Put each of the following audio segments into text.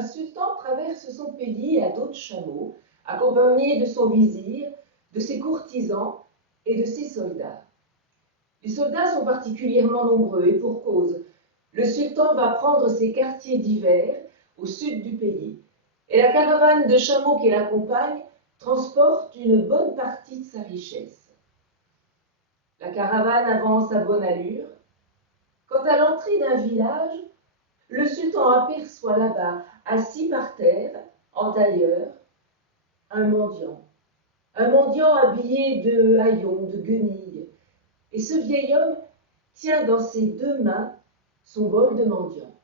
un sultan traverse son pays à dos de chameau, accompagné de son vizir, de ses courtisans et de ses soldats. Les soldats sont particulièrement nombreux et pour cause. Le sultan va prendre ses quartiers d'hiver au sud du pays et la caravane de chameaux qui l'accompagne transporte une bonne partie de sa richesse. La caravane avance à bonne allure. Quand à l'entrée d'un village, le sultan aperçoit là-bas, assis par terre, en tailleur, un mendiant. Un mendiant habillé de haillons, de guenilles. Et ce vieil homme tient dans ses deux mains son bol de mendiant.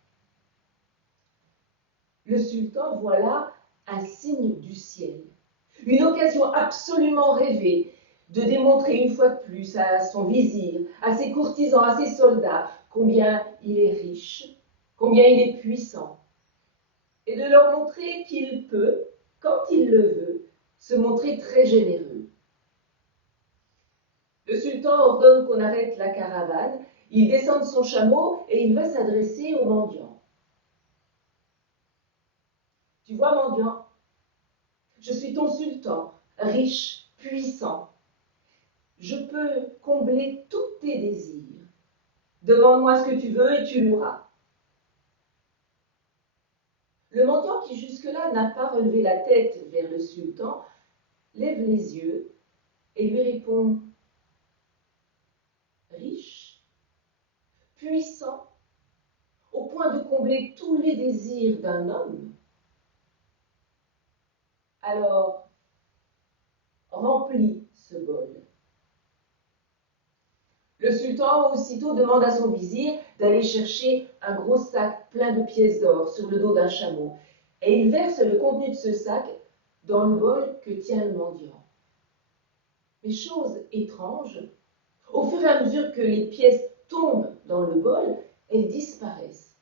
Le sultan voit là un signe du ciel, une occasion absolument rêvée de démontrer une fois de plus à son vizir, à ses courtisans, à ses soldats, combien il est riche, combien il est puissant, et de leur montrer qu'il peut, quand il le veut, se montrer très généreux. Le sultan ordonne qu'on arrête la caravane, il descend de son chameau et il va s'adresser au mendiant. Tu vois, mendiant, je suis ton sultan, riche, puissant. Je peux combler tous tes désirs. Demande-moi ce que tu veux et tu l'auras. Le mendiant qui jusque-là n'a pas relevé la tête vers le sultan, lève les yeux et lui répond « Riche, puissant, au point de combler tous les désirs d'un homme. Alors, remplis ce bol. » Le sultan aussitôt demande à son vizir d'aller chercher un gros sac plein de pièces d'or sur le dos d'un chameau, et il verse le contenu de ce sac dans le bol que tient le mendiant. Mais chose étrange, au fur et à mesure que les pièces tombent dans le bol, elles disparaissent.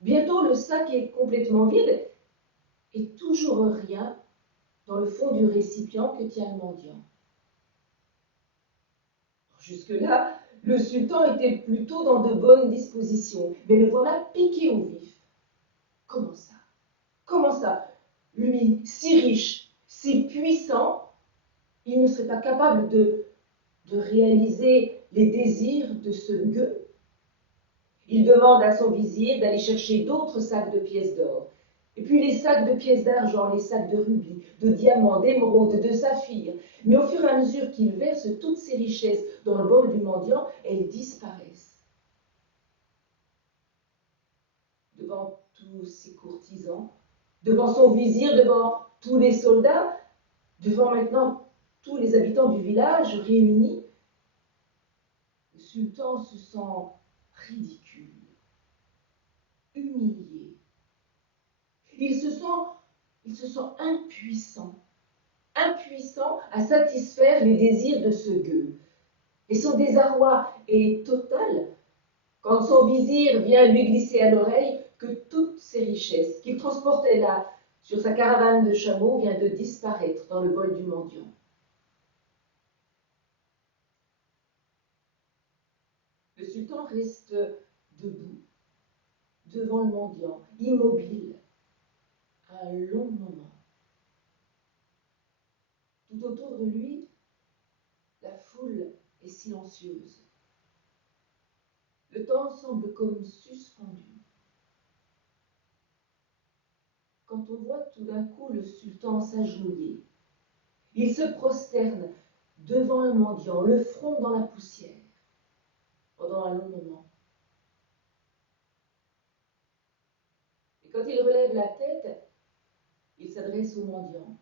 Bientôt le sac est complètement vide et toujours rien dans le fond du récipient que tient le mendiant. Jusque-là, le sultan était plutôt dans de bonnes dispositions, mais le voilà piqué au vif. Comment ça? Comment ça? Lui, si riche, si puissant, il ne serait pas capable de réaliser les désirs de ce gueux? Il demande à son vizir d'aller chercher d'autres sacs de pièces d'or. Et puis les sacs de pièces d'argent, les sacs de rubis, de diamants, d'émeraudes, de saphirs. Mais au fur et à mesure qu'il verse toutes ces richesses dans le bol du mendiant, elles disparaissent. Devant tous ses courtisans, devant son vizir, devant tous les soldats, devant maintenant tous les habitants du village réunis, le sultan se sent ridicule, humilié. Il se sent impuissant, impuissant à satisfaire les désirs de ce gueux. Et son désarroi est total quand son vizir vient lui glisser à l'oreille que toutes ses richesses qu'il transportait là sur sa caravane de chameaux vient de disparaître dans le bol du mendiant. Le sultan reste debout devant le mendiant, immobile, un long moment. Tout autour de lui, la foule est silencieuse. Le temps semble comme suspendu. Quand on voit tout d'un coup le sultan s'agenouiller, il se prosterne devant un mendiant, le front dans la poussière, pendant un long moment. Et quand il relève la tête, il s'adresse au mendiant.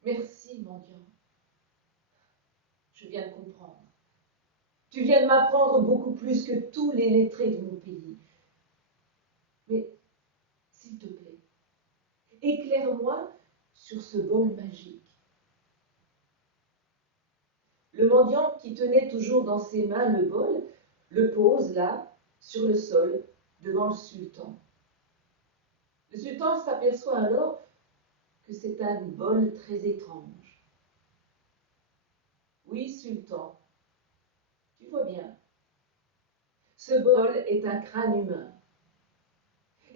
« Merci, mendiant. Je viens de comprendre. Tu viens de m'apprendre beaucoup plus que tous les lettrés de mon pays. Mais, s'il te plaît, éclaire-moi sur ce bol magique. » Le mendiant, qui tenait toujours dans ses mains le bol, le pose là, sur le sol, devant le sultan. Le sultan s'aperçoit alors que c'est un bol très étrange. Oui, sultan, tu vois bien, ce bol est un crâne humain.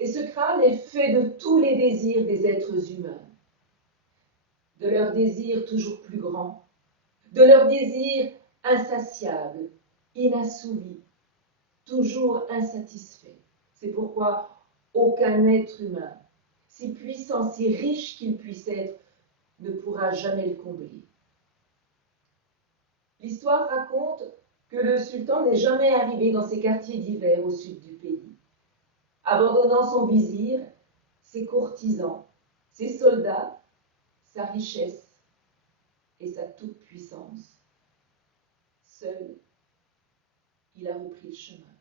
Et ce crâne est fait de tous les désirs des êtres humains, de leurs désirs toujours plus grands, de leurs désirs insatiables, inassouvis, toujours insatisfaits. C'est pourquoi aucun être humain, si puissant, si riche qu'il puisse être, ne pourra jamais le combler. L'histoire raconte que le sultan n'est jamais arrivé dans ses quartiers d'hiver au sud du pays, abandonnant son vizir, ses courtisans, ses soldats, sa richesse et sa toute-puissance. Seul, il a repris le chemin.